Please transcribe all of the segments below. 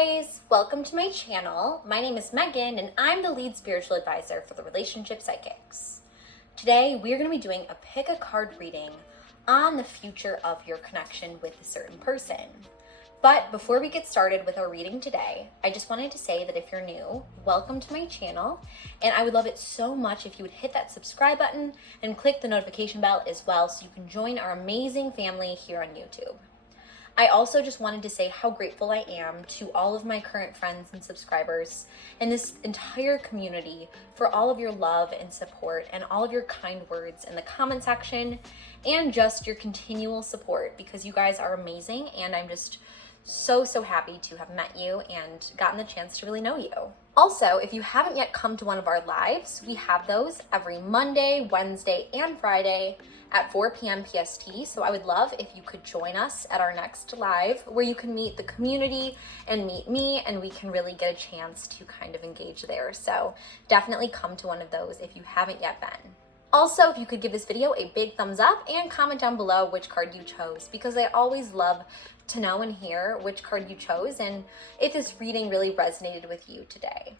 guys, welcome to my channel. My name is Megan and I'm the lead spiritual advisor for the Relationship Psychics. Today we're going to be doing a pick a card reading on the future of your connection with a certain person. But before we get started with our reading today, I just wanted to say that if you're new, welcome to my channel, and I would love it so much if you would hit that subscribe button and click the notification bell as well so you can join our amazing family here on YouTube. I also just wanted to say how grateful I am to all of my current friends and subscribers and this entire community for all of your love and support and all of your kind words in the comment section and just your continual support, because you guys are amazing and I'm just so happy to have met you and gotten the chance to really know you. Also, if you haven't yet come to one of our lives, we have those every Monday, Wednesday, and Friday at 4 p.m. PST. So I would love if you could join us at our next live where you can meet the community and meet me, and we can really get a chance to kind of engage there. So definitely come to one of those if you haven't yet been. Also, if you could give this video a big thumbs up and comment down below which card you chose, because I always love to know and hear which card you chose and if this reading really resonated with you today.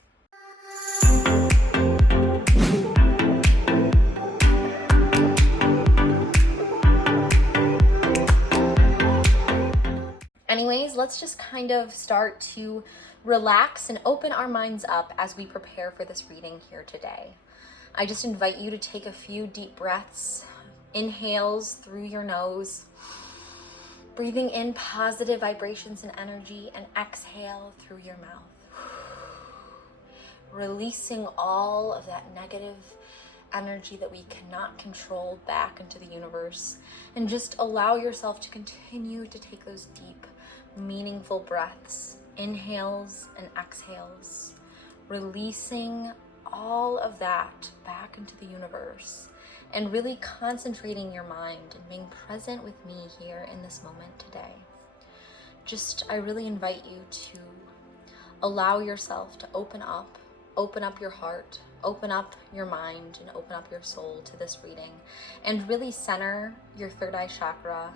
Anyways, let's just kind of start to relax and open our minds up as we prepare for this reading here today. I just invite you to take a few deep breaths, inhales through your nose, breathing in positive vibrations and energy, and exhale through your mouth. Releasing all of that negative energy that we cannot control back into the universe, and just allow yourself to continue to take those deep, meaningful breaths, inhales and exhales, releasing all of that back into the universe and really concentrating your mind and being present with me here in this moment today. I really invite you to allow yourself to open up your heart, open up your mind, and open up your soul to this reading, and really center your third eye chakra.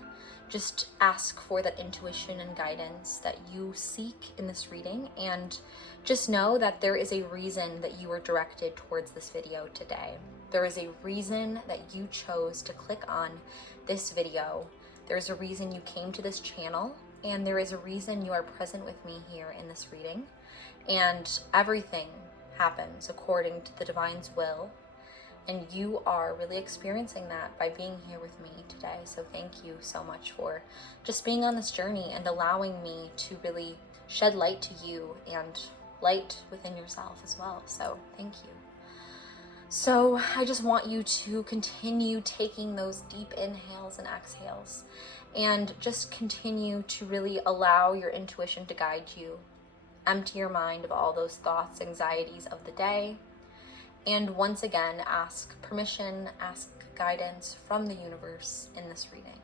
Just ask for that intuition and guidance that you seek in this reading, and just know that there is a reason that you were directed towards this video today. There is a reason that you chose to click on this video. There's a reason you came to this channel, and there is a reason you are present with me here in this reading, and everything happens according to the divine's will. And you are really experiencing that by being here with me today. So thank you so much for just being on this journey and allowing me to really shed light to you and light within yourself as well. So thank you. So I just want you to continue taking those deep inhales and exhales and just continue to really allow your intuition to guide you. Empty your mind of all those thoughts, anxieties of the day. And once again, ask permission, ask guidance from the universe in this reading.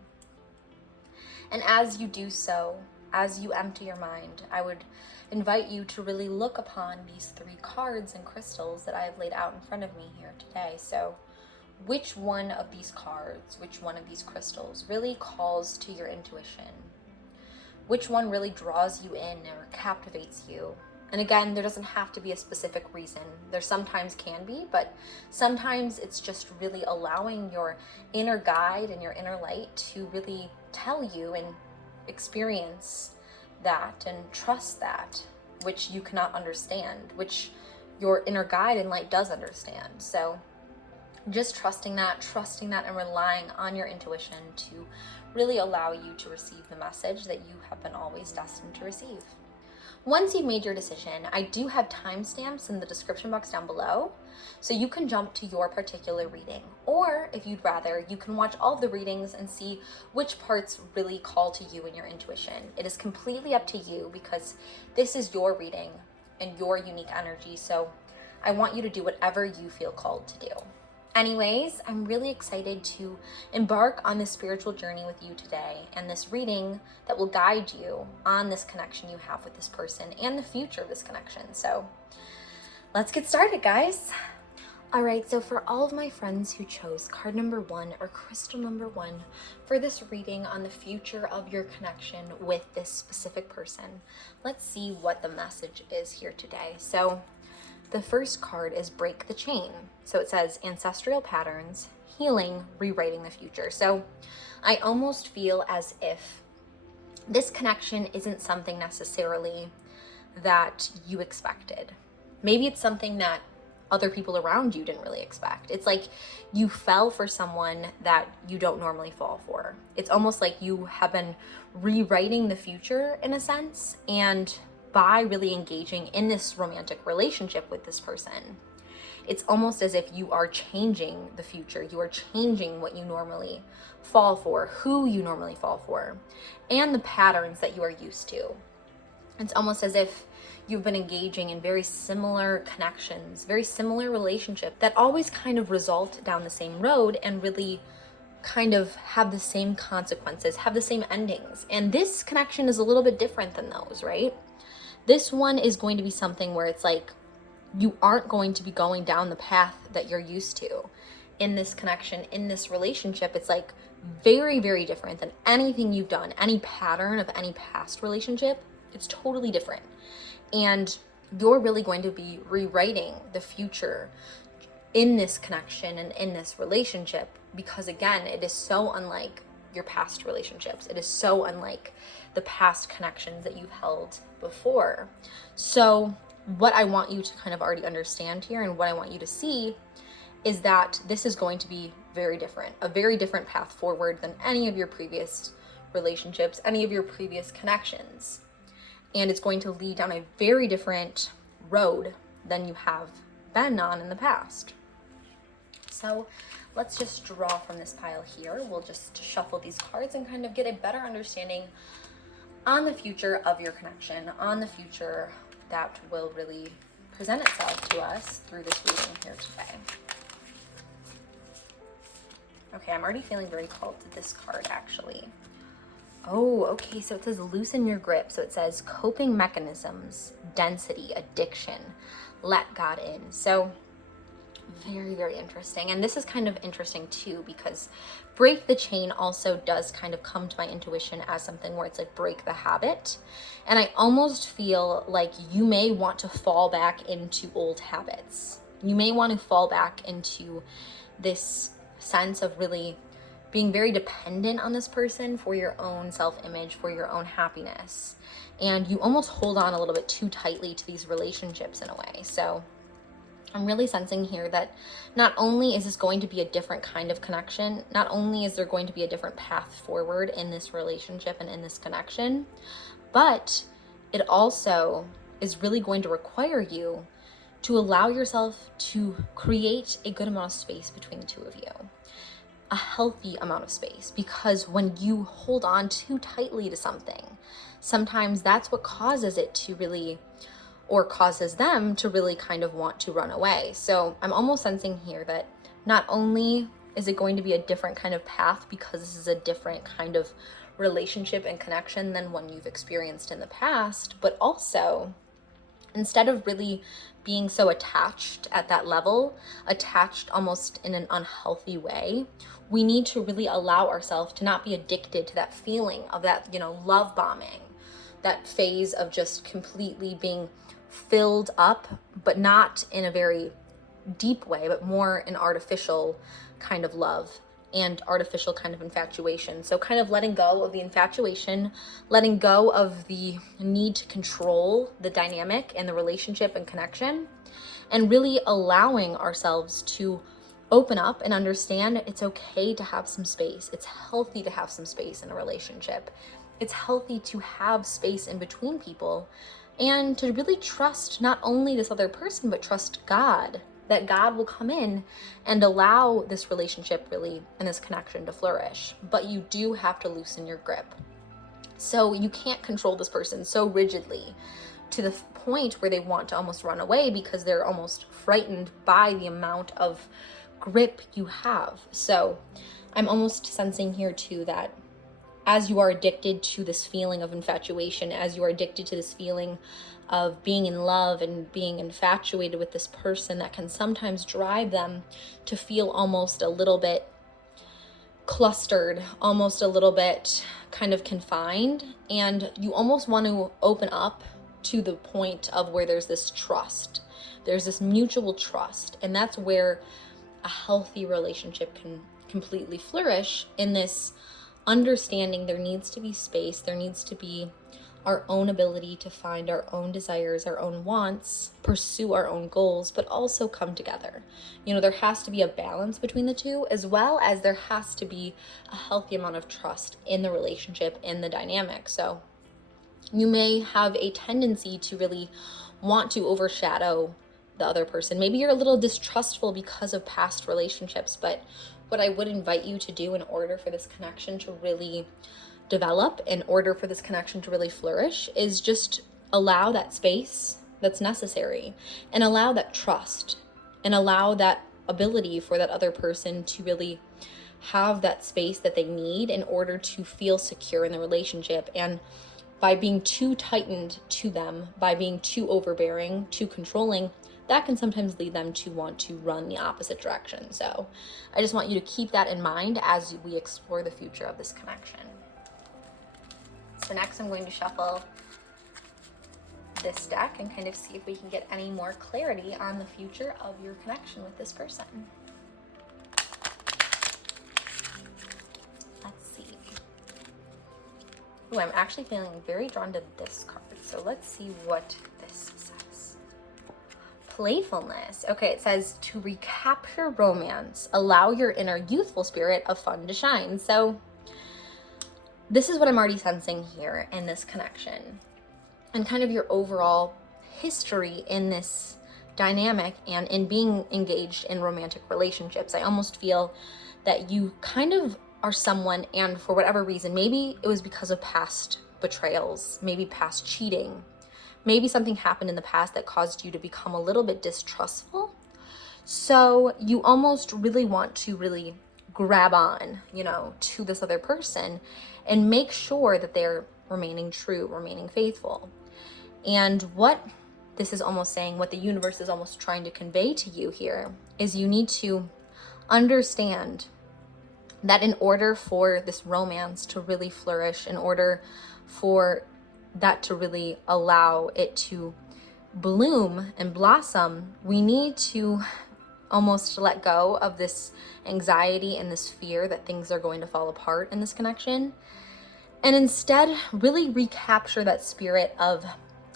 And as you do so, as you empty your mind, I would invite you to really look upon these three cards and crystals that I have laid out in front of me here today. So which one of these cards, which one of these crystals really calls to your intuition? Which one really draws you in or captivates you? And again, there doesn't have to be a specific reason. There sometimes can be, but sometimes it's just really allowing your inner guide and your inner light to really tell you and experience that and trust that, which you cannot understand, which your inner guide and light does understand. So just trusting that and relying on your intuition to really allow you to receive the message that you have been always destined to receive. Once you've made your decision, I do have timestamps in the description box down below, so you can jump to your particular reading. Or if you'd rather, you can watch all of the readings and see which parts really call to you and your intuition. It is completely up to you because this is your reading and your unique energy, so I want you to do whatever you feel called to do. Anyways, I'm really excited to embark on this spiritual journey with you today and this reading that will guide you on this connection you have with this person and the future of this connection. So let's get started, guys. All right, so for all of my friends who chose card number 1 or crystal number 1 for this reading on the future of your connection with this specific person, let's see what the message is here today. So the first card is Break the Chain. So it says ancestral patterns, healing, rewriting the future. So I almost feel as if this connection isn't something necessarily that you expected. Maybe it's something that other people around you didn't really expect. It's like you fell for someone that you don't normally fall for. It's almost like you have been rewriting the future in a sense, and by really engaging in this romantic relationship with this person, it's almost as if you are changing the future. You are changing what you normally fall for, who you normally fall for, and the patterns that you are used to. It's almost as if you've been engaging in very similar connections, very similar relationships that always kind of result down the same road and really kind of have the same consequences, have the same endings. And this connection is a little bit different than those, right? This one is going to be something where it's like you aren't going to be going down the path that you're used to in this connection, in this relationship. It's like very, very different than anything you've done, any pattern of any past relationship. It's totally different. And you're really going to be rewriting the future in this connection and in this relationship, because again, it is so unlike your past relationships. It is so unlike the past connections that you've held before. So what I want you to kind of already understand here, and what I want you to see, is that this is going to be very different, a very different path forward than any of your previous relationships, any of your previous connections. And it's going to lead down a very different road than you have been on in the past. So let's just draw from this pile here. We'll just shuffle these cards and kind of get a better understanding on the future of your connection, on the future that will really present itself to us through this reading here today. Okay, I'm already feeling very called to this card actually. Oh, okay, so it says loosen your grip. So it says coping mechanisms, density, addiction, let God in. So very, very interesting. And this is kind of interesting too, because break the chain also does kind of come to my intuition as something where it's like break the habit. And I almost feel like you may want to fall back into old habits. You may want to fall back into this sense of really being very dependent on this person for your own self-image, for your own happiness. And you almost hold on a little bit too tightly to these relationships in a way. So I'm really sensing here that not only is this going to be a different kind of connection, not only is there going to be a different path forward in this relationship and in this connection, but it also is really going to require you to allow yourself to create a good amount of space between the two of you. A healthy amount of space, because when you hold on too tightly to something, sometimes that's what causes it to really, or causes them to really kind of want to run away. So I'm almost sensing here that not only is it going to be a different kind of path because this is a different kind of relationship and connection than one you've experienced in the past, but also instead of really being so attached at that level, attached almost in an unhealthy way, we need to really allow ourselves to not be addicted to that feeling of that, love bombing, that phase of just completely being filled up, but not in a very deep way, but more an artificial kind of love and artificial kind of infatuation. So kind of letting go of the infatuation, letting go of the need to control the dynamic and the relationship and connection, and really allowing ourselves to open up and understand it's okay to have some space. It's healthy to have some space in a relationship. It's healthy to have space in between people, and to really trust not only this other person, but trust God, that God will come in and allow this relationship really and this connection to flourish. But you do have to loosen your grip. So you can't control this person so rigidly to the point where they want to almost run away because they're almost frightened by the amount of grip you have. So I'm almost sensing here too that as you are addicted to this feeling of infatuation, as you are addicted to this feeling of being in love and being infatuated with this person, that can sometimes drive them to feel almost a little bit clustered, almost a little bit kind of confined. And you almost want to open up to the point of where there's this trust. There's this mutual trust. And that's where a healthy relationship can completely flourish, in this understanding there needs to be space, there needs to be our own ability to find our own desires, our own wants, pursue our own goals, but also come together. You know, there has to be a balance between the two, as well as there has to be a healthy amount of trust in the relationship, in the dynamic. So you may have a tendency to really want to overshadow the other person. Maybe you're a little distrustful because of past relationships, but what I would invite you to do in order for this connection to really develop, in order for this connection to really flourish, is just allow that space that's necessary, and allow that trust, and allow that ability for that other person to really have that space that they need in order to feel secure in the relationship. And by being too tightened to them, by being too overbearing, too controlling, that can sometimes lead them to want to run the opposite direction. So I just want you to keep that in mind as we explore the future of this connection. So next I'm going to shuffle this deck and kind of see if we can get any more clarity on the future of your connection with this person. Let's see. Ooh, I'm actually feeling very drawn to this card. So let's see what this says. Playfulness. Okay, it says to recapture romance, allow your inner youthful spirit of fun to shine. So this is what I'm already sensing here in this connection, and kind of your overall history in this dynamic and in being engaged in romantic relationships. I almost feel that you kind of are someone, and for whatever reason, maybe it was because of past betrayals, maybe past cheating, maybe something happened in the past that caused you to become a little bit distrustful. So you almost really want to really grab on, you know, to this other person and make sure that they're remaining true, remaining faithful. And what this is almost saying, what the universe is almost trying to convey to you here, is you need to understand that in order for this romance to really flourish, in order for that to really allow it to bloom and blossom, we need to almost let go of this anxiety and this fear that things are going to fall apart in this connection, and instead really recapture that spirit of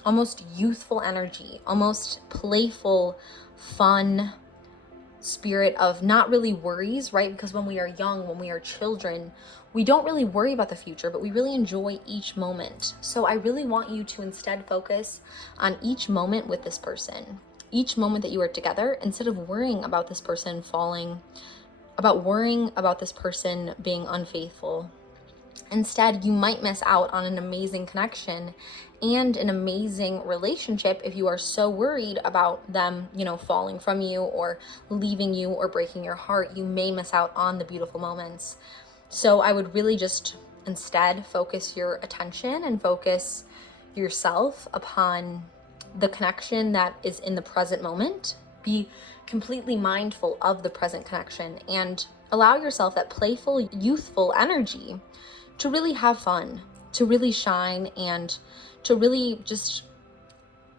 almost youthful energy, almost playful, fun spirit of not really worries, right? Because when we are young, when we are children, we don't really worry about the future, but we really enjoy each moment. So I really want you to instead focus on each moment with this person, each moment that you are together, instead of worrying about this person falling, about worrying about this person being unfaithful. Instead, you might miss out on an amazing connection and an amazing relationship if you are so worried about them, you know, falling from you or leaving you or breaking your heart. You may miss out on the beautiful moments. So I would really just instead focus your attention and focus yourself upon the connection that is in the present moment. Be completely mindful of the present connection and allow yourself that playful, youthful energy to really have fun, to really shine, and to really just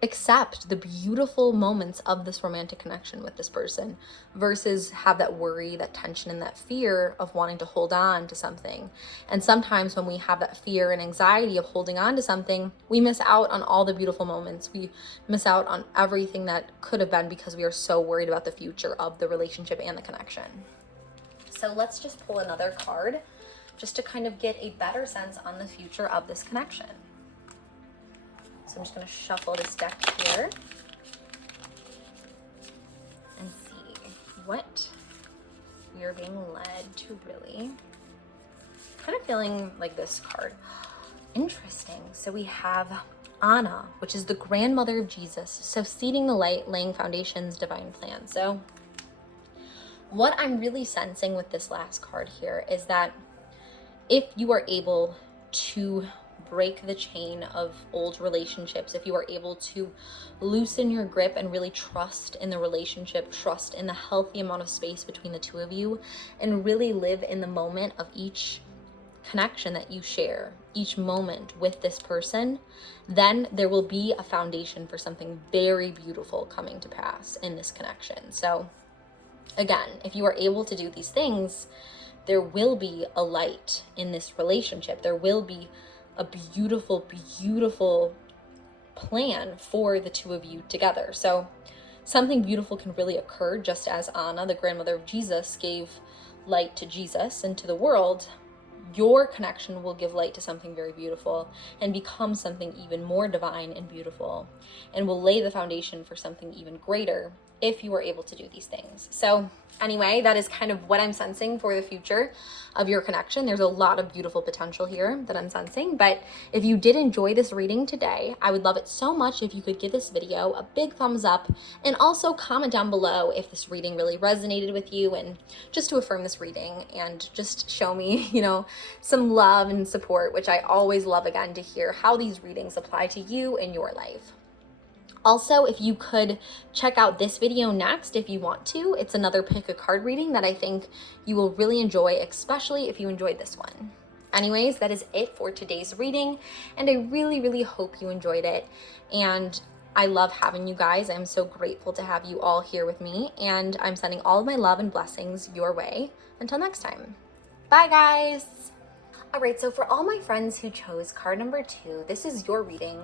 accept the beautiful moments of this romantic connection with this person, versus have that worry, that tension, and that fear of wanting to hold on to something. And sometimes when we have that fear and anxiety of holding on to something, we miss out on all the beautiful moments. We miss out on everything that could have been because we are so worried about the future of the relationship and the connection. So let's just pull another card just to kind of get a better sense on the future of this connection. So I'm just going to shuffle this deck here and see what we are being led to really. Kind of feeling like this card. Interesting. So we have Anna, which is the grandmother of Jesus. So seeding the light, laying foundations, divine plan. So what I'm really sensing with this last card here is that if you are able to break the chain of old relationships, if you are able to loosen your grip and really trust in the relationship, trust in the healthy amount of space between the two of you, and really live in the moment of each connection that you share, each moment with this person, then there will be a foundation for something very beautiful coming to pass in this connection. So again, if you are able to do these things, there will be a light in this relationship. There will be a beautiful, beautiful plan for the two of you together. So something beautiful can really occur, just as Anna, the grandmother of Jesus, gave light to Jesus and to the world. Your connection will give light to something very beautiful and become something even more divine and beautiful, and will lay the foundation for something even greater if you are able to do these things. So anyway, that is kind of what I'm sensing for the future of your connection. There's a lot of beautiful potential here that I'm sensing, but if you did enjoy this reading today, I would love it so much if you could give this video a big thumbs up, and also comment down below if this reading really resonated with you, and just to affirm this reading and just show me, some love and support, which I always love, again, to hear how these readings apply to you in your life. Also, if you could check out this video next if you want to. It's another pick a card reading that I think you will really enjoy, especially if you enjoyed this one. Anyways, that is it for today's reading, and I really, really hope you enjoyed it. And I love having you guys. I'm so grateful to have you all here with me, and I'm sending all of my love and blessings your way. Until next time. Bye, guys. All right, so for all my friends who chose card number 2, this is your reading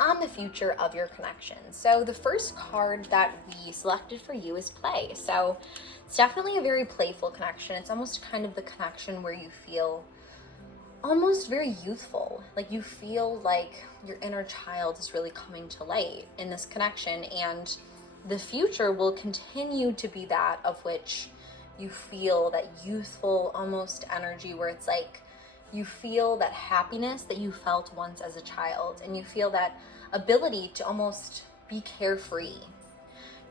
on the future of your connection. So the first card that we selected for you is play. So it's definitely a very playful connection. It's almost kind of the connection where you feel almost very youthful. Like you feel like your inner child is really coming to light in this connection, and the future will continue to be that of which you feel that youthful almost energy, where it's like you feel that happiness that you felt once as a child, and you feel that ability to almost be carefree,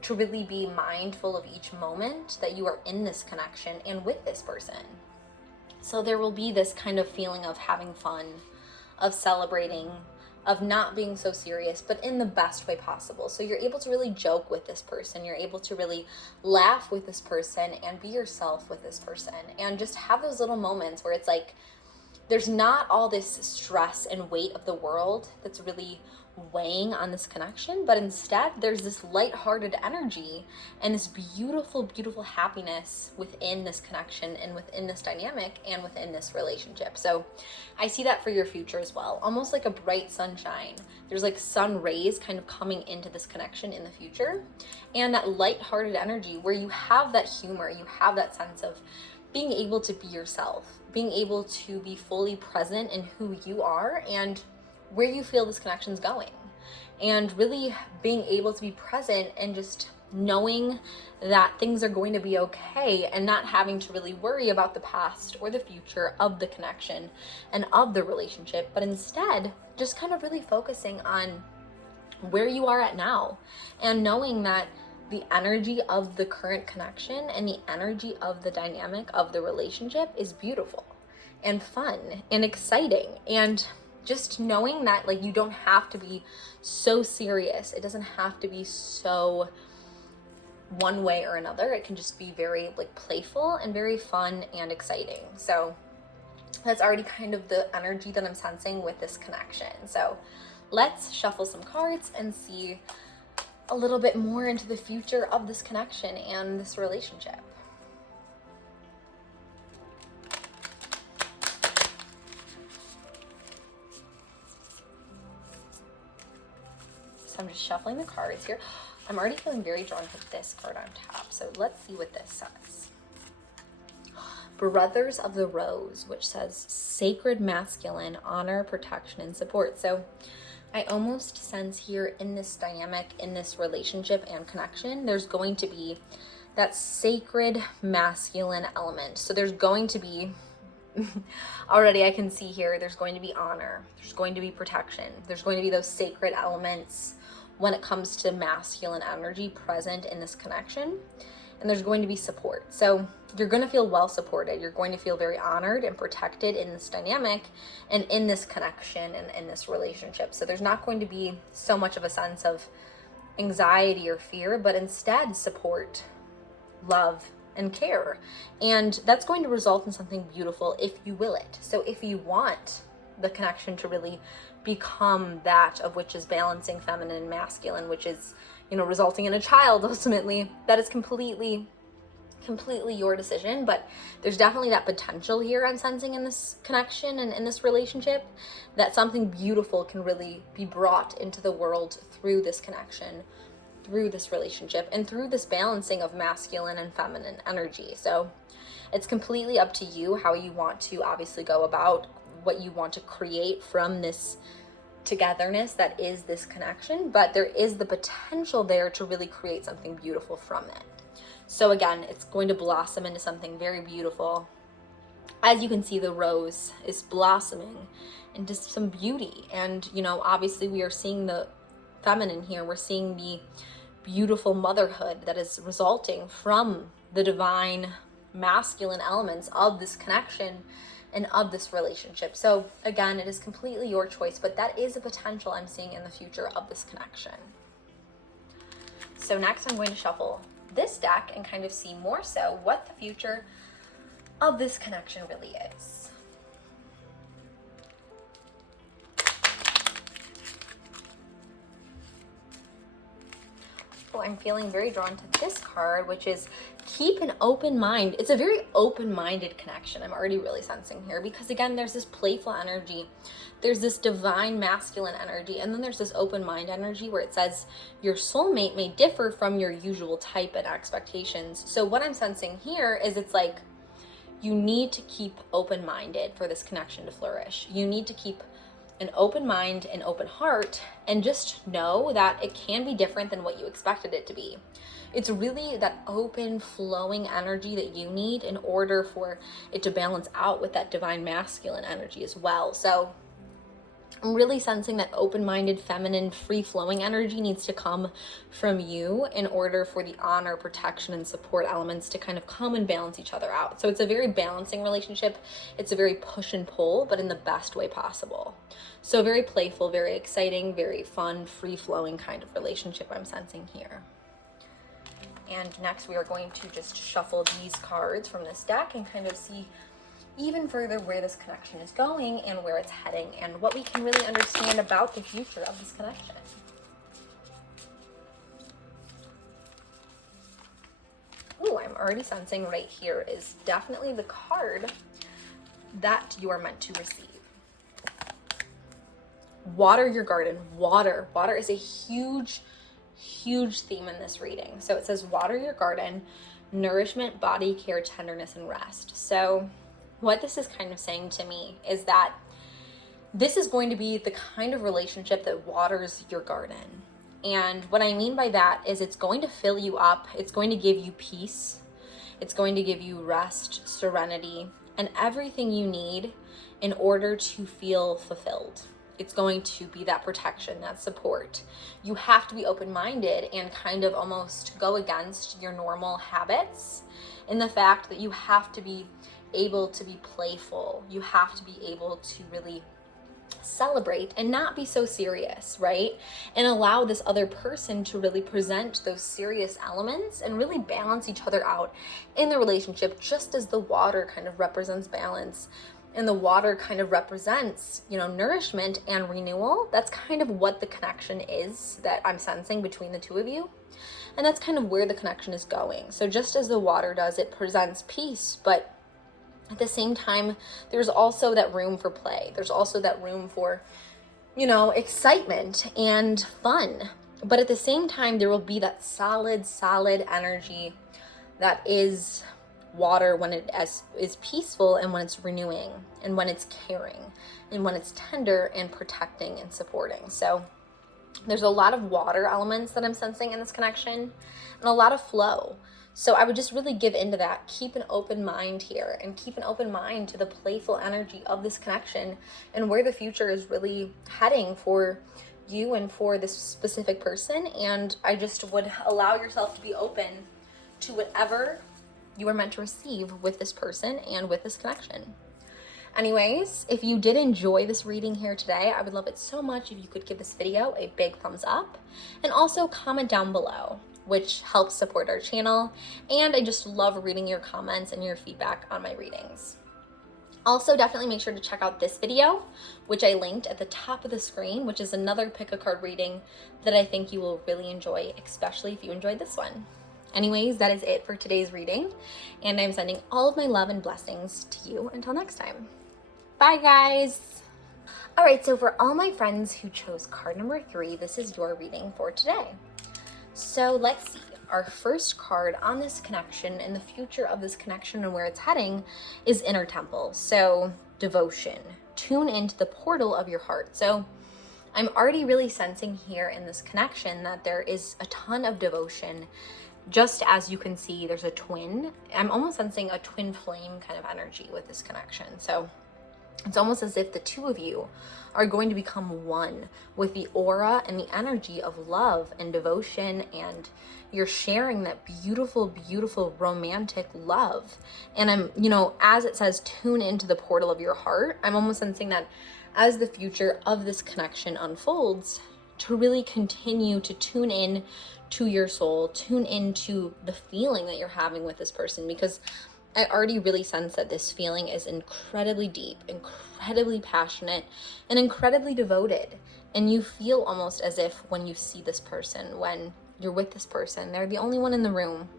to really be mindful of each moment that you are in this connection and with this person. So there will be this kind of feeling of having fun, of celebrating, of not being so serious, but in the best way possible. So you're able to really joke with this person. You're able to really laugh with this person and be yourself with this person, and just have those little moments where it's like, there's not all this stress and weight of the world that's really weighing on this connection, but instead there's this lighthearted energy and this beautiful, beautiful happiness within this connection and within this dynamic and within this relationship. So I see that for your future as well, almost like a bright sunshine. There's like sun rays kind of coming into this connection in the future, and that lighthearted energy where you have that humor, you have that sense of being able to be yourself, being able to be fully present in who you are and where you feel this connection's going, and really being able to be present and just knowing that things are going to be okay, and not having to really worry about the past or the future of the connection and of the relationship, but instead just kind of really focusing on where you are at now, and knowing that the energy of the current connection and the energy of the dynamic of the relationship is beautiful and fun and exciting, and just knowing that like you don't have to be so serious. It doesn't have to be so one way or another. It can just be very like playful and very fun and exciting. So that's already kind of the energy that I'm sensing with this connection. So let's shuffle some cards and see a little bit more into the future of this connection and this relationship. So I'm just shuffling the cards here. I'm already feeling very drawn to this card on top. So let's see what this says. Brothers of the Rose, which says sacred masculine, honor, protection, and support. So I almost sense here in this dynamic, in this relationship and connection, there's going to be that sacred masculine element. So there's going to be, already I can see here, there's going to be honor, there's going to be protection, there's going to be those sacred elements when it comes to masculine energy present in this connection. and there's going to be support. So you're going to feel well supported. You're going to feel very honored and protected in this dynamic and in this connection and in this relationship. So there's not going to be so much of a sense of anxiety or fear, but instead support, love, and care. And that's going to result in something beautiful if you will it. So if you want the connection to really become that of which is balancing feminine and masculine, which is, resulting in a child ultimately, that is completely your decision. But there's definitely that potential here I'm sensing in this connection and in this relationship, that something beautiful can really be brought into the world through this connection, through this relationship, and through this balancing of masculine and feminine energy. So it's completely up to you how you want to obviously go about what you want to create from this togetherness that is this connection, but there is the potential there to really create something beautiful from it. So again, it's going to blossom into something very beautiful. As you can see, the rose is blossoming into some beauty. And, obviously we are seeing the feminine here. We're seeing the beautiful motherhood that is resulting from the divine masculine elements of this connection and of this relationship. So again, it is completely your choice, but that is a potential I'm seeing in the future of this connection. So next I'm going to shuffle this deck and kind of see more so what the future of this connection really is. Oh, I'm feeling very drawn to this card, which is keep an open mind. It's a very open-minded connection I'm already really sensing here, because again, there's this playful energy, there's this divine masculine energy, and then there's this open mind energy where it says your soulmate may differ from your usual type and expectations. So what I'm sensing here is it's like you need to keep open-minded for this connection to flourish. You need to keep an open mind, an open heart, and just know that it can be different than what you expected it to be. It's really that open flowing energy that you need in order for it to balance out with that divine masculine energy as well. So I'm really sensing that open-minded, feminine, free-flowing energy needs to come from you in order for the honor, protection, and support elements to kind of come and balance each other out. So it's a very balancing relationship. It's a very push and pull, but in the best way possible. So very playful, very exciting, very fun, free-flowing kind of relationship I'm sensing here. And next we are going to just shuffle these cards from this deck and kind of see even further where this connection is going and where it's heading and what we can really understand about the future of this connection. Ooh, I'm already sensing right here is definitely the card that you are meant to receive. Water your garden. Water is a huge theme in this reading. So it says water your garden, nourishment, body care, tenderness, and rest. So what this is kind of saying to me is that this is going to be the kind of relationship that waters your garden. And what I mean by that is it's going to fill you up. It's going to give you peace. It's going to give you rest, serenity, and everything you need in order to feel fulfilled. It's going to be that protection, that support. You have to be open-minded and kind of almost go against your normal habits in the fact that you have to be able to be playful. You have to be able to really celebrate and not be so serious, right? And allow this other person to really present those serious elements and really balance each other out in the relationship, just as the water kind of represents balance and the water kind of represents, nourishment and renewal. That's kind of what the connection is that I'm sensing between the two of you. And that's kind of where the connection is going. So just as the water does, it presents peace, but at the same time, there's also that room for play. There's also that room for, excitement and fun. But at the same time, there will be that solid energy that is water when it is peaceful and when it's renewing and when it's caring and when it's tender and protecting and supporting. So there's a lot of water elements that I'm sensing in this connection and a lot of flow. So I would just really give into that. Keep an open mind here and keep an open mind to the playful energy of this connection and where the future is really heading for you and for this specific person. And I just would allow yourself to be open to whatever you are meant to receive with this person and with this connection. Anyways, if you did enjoy this reading here today, I would love it so much if you could give this video a big thumbs up and also comment down below, which helps support our channel. And I just love reading your comments and your feedback on my readings. Also, definitely make sure to check out this video, which I linked at the top of the screen, which is another pick a card reading that I think you will really enjoy, especially if you enjoyed this one. Anyways, that is it for today's reading, and I'm sending all of my love and blessings to you until next time. Bye, guys. All right, so for all my friends who chose card number 3, this is your reading for today. So let's see. Our first card on this connection and the future of this connection and where it's heading is Inner Temple. So devotion. Tune into the portal of your heart. So I'm already really sensing here in this connection that there is a ton of devotion. Just as you can see, there's a twin. I'm almost sensing a twin flame kind of energy with this connection. So it's almost as if the two of you are going to become one with the aura and the energy of love and devotion, and you're sharing that beautiful, beautiful romantic love. And I'm, as it says, tune into the portal of your heart, I'm almost sensing that as the future of this connection unfolds, to really continue to tune in to your soul, tune into the feeling that you're having with this person, because I already really sense that this feeling is incredibly deep, incredibly passionate, and incredibly devoted. And you feel almost as if when you see this person, when you're with this person, they're the only one in the room,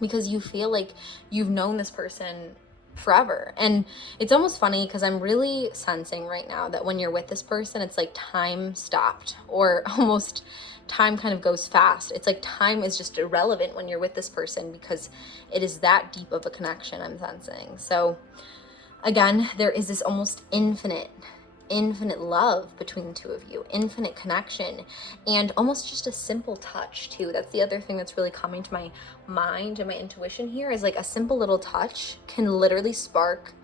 because you feel like you've known this person forever. And it's almost funny because I'm really sensing right now that when you're with this person, it's like time stopped, or almost time kind of goes fast. It's like time is just irrelevant when you're with this person because it is that deep of a connection I'm sensing. So again, there is this almost infinite love between the two of you, infinite connection, and almost just a simple touch too. That's the other thing that's really coming to my mind and my intuition here, is like a simple little touch can literally spark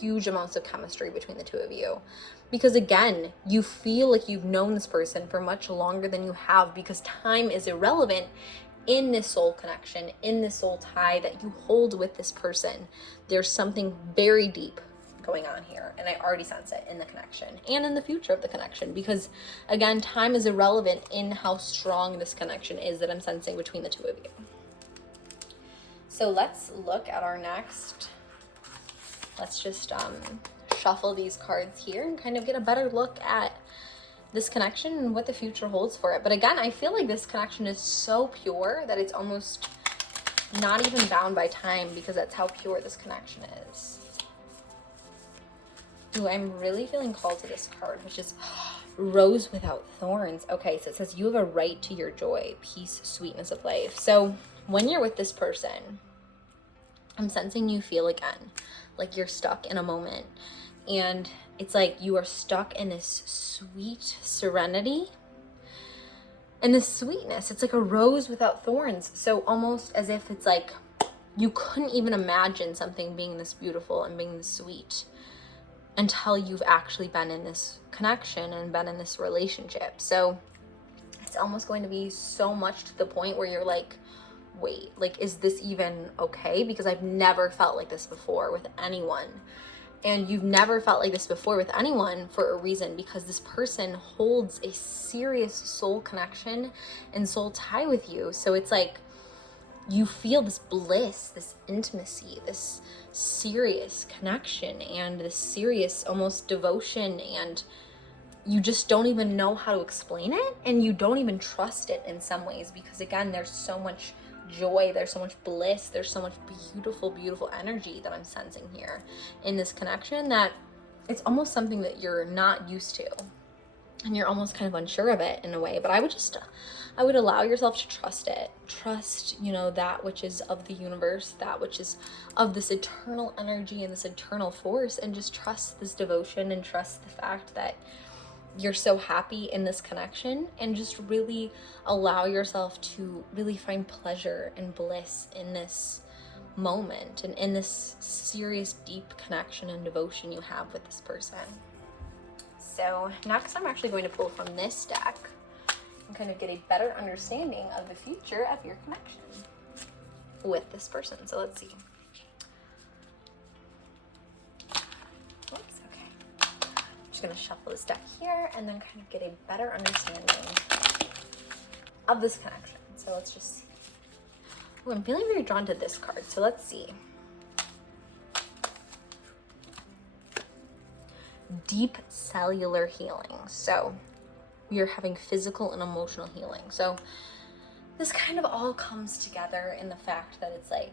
huge amounts of chemistry between the two of you. Because again, you feel like you've known this person for much longer than you have, because time is irrelevant in this soul connection, in this soul tie that you hold with this person. There's something very deep going on here, and I already sense it in the connection and in the future of the connection, because again, time is irrelevant in how strong this connection is that I'm sensing between the two of you. So let's look at our next. Let's just shuffle these cards here and kind of get a better look at this connection and what the future holds for it. But again, I feel like this connection is so pure that it's almost not even bound by time, because that's how pure this connection is. Ooh, I'm really feeling called to this card, which is Rose Without Thorns. Okay, so it says you have a right to your joy, peace, sweetness of life. So when you're with this person, I'm sensing you feel again like you're stuck in a moment, and it's like you are stuck in this sweet serenity and this sweetness. It's like a rose without thorns. So almost as if it's like you couldn't even imagine something being this beautiful and being this sweet until you've actually been in this connection and been in this relationship. So it's almost going to be so much to the point where you're like, wait, like, is this even okay? Because I've never felt like this before with anyone. And you've never felt like this before with anyone for a reason, because this person holds a serious soul connection and soul tie with you. So it's like you feel this bliss, this intimacy, this serious connection, and this serious almost devotion, and you just don't even know how to explain it, and you don't even trust it in some ways, because again, there's so much joy, there's so much bliss, there's so much beautiful, beautiful energy that I'm sensing here in this connection, that it's almost something that you're not used to, and you're almost kind of unsure of it in a way. But I would allow yourself to trust it. Trust, that which is of the universe, that which is of this eternal energy and this eternal force, and just trust this devotion and trust the fact that you're so happy in this connection, and just really allow yourself to really find pleasure and bliss in this moment and in this serious, deep connection and devotion you have with this person. So next, I'm actually going to pull from this deck and kind of get a better understanding of the future of your connection. with this person. So let's see. Oops, okay. I'm just gonna shuffle this deck here and then kind of get a better understanding of this connection. So let's just see. Ooh, I'm feeling very drawn to this card. So let's see. Deep cellular healing. So we are having physical and emotional healing. So this kind of all comes together in the fact that it's like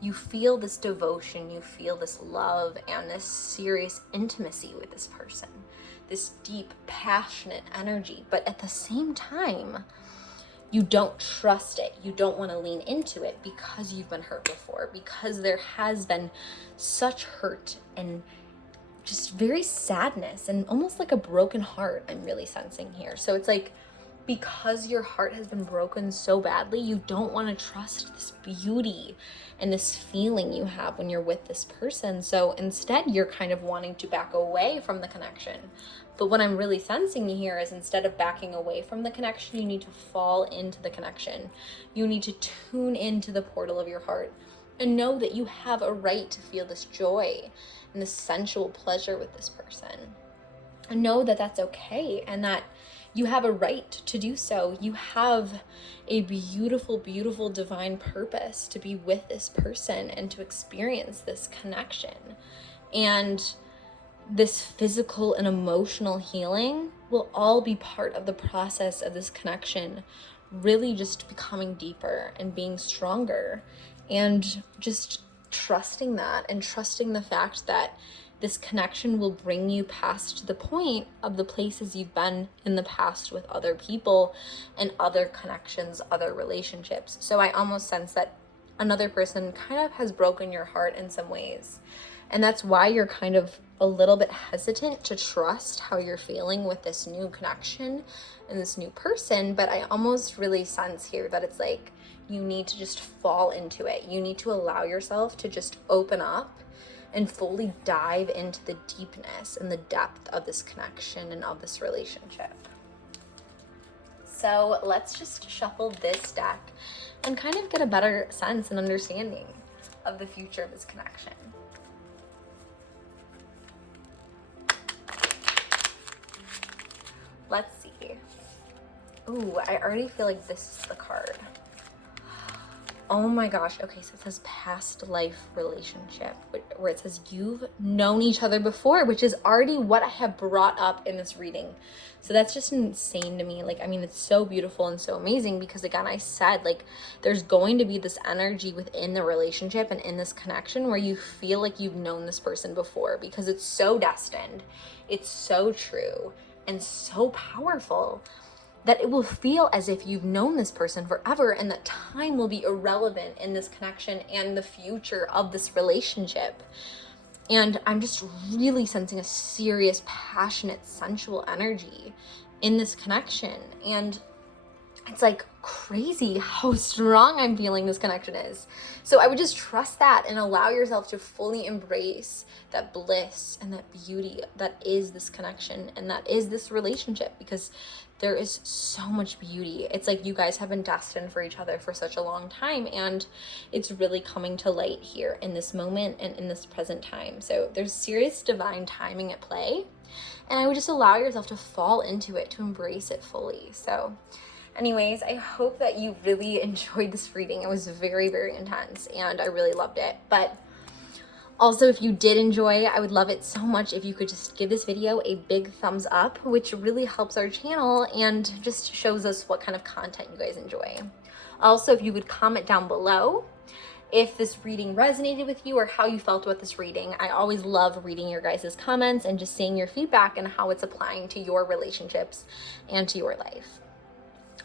you feel this devotion, you feel this love and this serious intimacy with this person, this deep, passionate energy. But at the same time, you don't trust it. You don't want to lean into it because you've been hurt before, because there has been such hurt and just very sadness and almost like a broken heart I'm really sensing here. So it's like, because your heart has been broken so badly, you don't want to trust this beauty and this feeling you have when you're with this person. So instead, you're kind of wanting to back away from the connection. But what I'm really sensing here is, instead of backing away from the connection, you need to fall into the connection. You need to tune into the portal of your heart and know that you have a right to feel this joy and this sensual pleasure with this person. And know that that's okay and that you have a right to do so. You have a beautiful, beautiful divine purpose to be with this person and to experience this connection. And this physical and emotional healing will all be part of the process of this connection, really just becoming deeper and being stronger, and just trusting that and trusting the fact that this connection will bring you past the point of the places you've been in the past with other people and other connections, other relationships. So I almost sense that another person kind of has broken your heart in some ways. And that's why you're kind of a little bit hesitant to trust how you're feeling with this new connection and this new person. But I almost really sense here that it's like you need to just fall into it. You need to allow yourself to just open up and fully dive into the deepness and the depth of this connection and of this relationship. So let's just shuffle this deck and kind of get a better sense and understanding of the future of this connection. Let's see. Ooh, I already feel like this is the card. Oh my gosh. Okay, so it says past life relationship, where it says you've known each other before, which is already what I have brought up in this reading. So that's just insane to me. Like, I mean, it's so beautiful and so amazing because, again, I said, like, there's going to be this energy within the relationship and in this connection where you feel like you've known this person before, because it's so destined. It's so true and so powerful that it will feel as if you've known this person forever, and that time will be irrelevant in this connection and the future of this relationship. And I'm just really sensing a serious, passionate, sensual energy in this connection. And it's like crazy how strong I'm feeling this connection is. So I would just trust that and allow yourself to fully embrace that bliss and that beauty that is this connection and that is this relationship, because there is so much beauty. It's like you guys have been destined for each other for such a long time, and it's really coming to light here in this moment and in this present time. So there's serious divine timing at play, and I would just allow yourself to fall into it, to embrace it fully. So anyways, I hope that you really enjoyed this reading. It was very, very intense and I really loved it. But also, if you did enjoy, I would love it so much if you could just give this video a big thumbs up, which really helps our channel and just shows us what kind of content you guys enjoy. Also, if you would comment down below if this reading resonated with you or how you felt about this reading. I always love reading your guys' comments and just seeing your feedback and how it's applying to your relationships and to your life.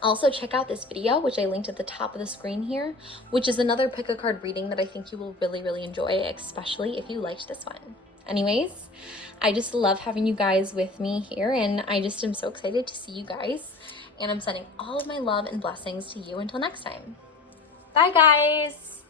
Also, check out this video, which I linked at the top of the screen here, which is another pick a card reading that I think you will really, really enjoy, especially if you liked this one. Anyways, I just love having you guys with me here, and I just am so excited to see you guys, and I'm sending all of my love and blessings to you until next time. Bye, guys!